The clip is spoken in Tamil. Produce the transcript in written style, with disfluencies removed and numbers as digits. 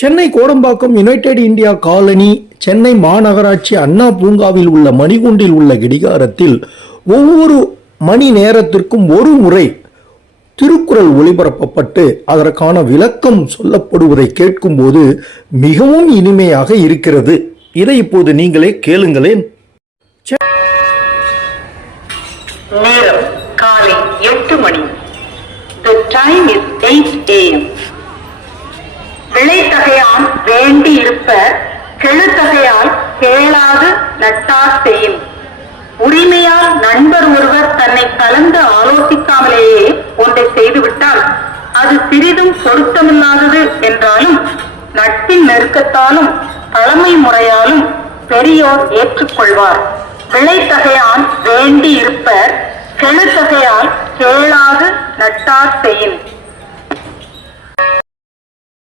Chennai Kodambakkam United India colony, Chennai மாநகராட்சி அண்ணா பூங்காவில் உள்ள மணிகுண்டில் உள்ள கடிகாரத்தில் ஒவ்வொரு மணி நேரத்திற்கும் ஒரு முறை திருக்குறள் ஒளிபரப்பப்பட்டு அதற்கான விளக்கம் சொல்லப்படுவதை கேட்கும்போது மிகவும் இனிமையாக இருக்கிறது. இதை இப்போது நீங்களே கேளுங்களேன். நேரம் காலை 8 மணி. The time is 8 AM. விளைத்தகையான் வேண்டி இருப்ப கெழுத்தகையால் கேளாது நட்டார் செய்யும். உரிமையால் நண்பர் ஒருவர் தன்னை கலந்து ஆலோசிக்காமலேயே ஒன்றை செய்துவிட்டால் அது சிறிதும் பொருத்தமில்லாதது என்றாலும் நட்பின் நெருக்கத்தாலும் தலைமை முறையாலும் பெரியோர் ஏற்றுக்கொள்வார். விளைத்தகையான் வேண்டி இருப்பர் கெழுத்தகையால் கேளாது நட்டார் செய்யும்.